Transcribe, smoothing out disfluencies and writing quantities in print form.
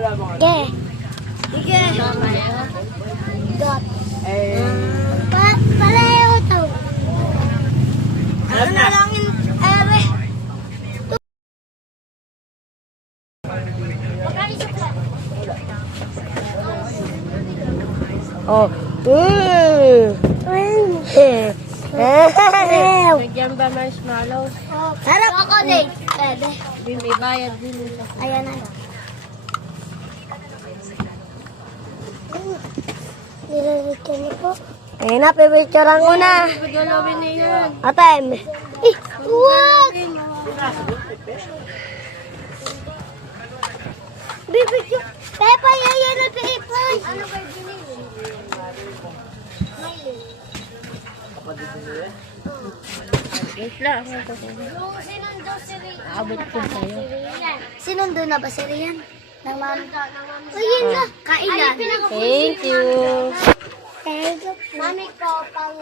Sige. Sige. Dot. Pareho to. Ano na lang yung ere? Oh. Bigyan ba marshmallows? Sarap ako din. Pwede. May bayad din. Ayan na. Nilalagyan niyo po. Ayun na, pipicturean ko na. Pagalawin na yan. Atem. Huwag! Bibigyan. Pepa, yan na Pepa. Ano ba binili? Wait lang. Yung sinundo si Rian. Abot ko sa'yo. Sinundo na ba si Rian? Ng mami. Ayun na. Kailan? Thank you. Thank you. Mami ko pang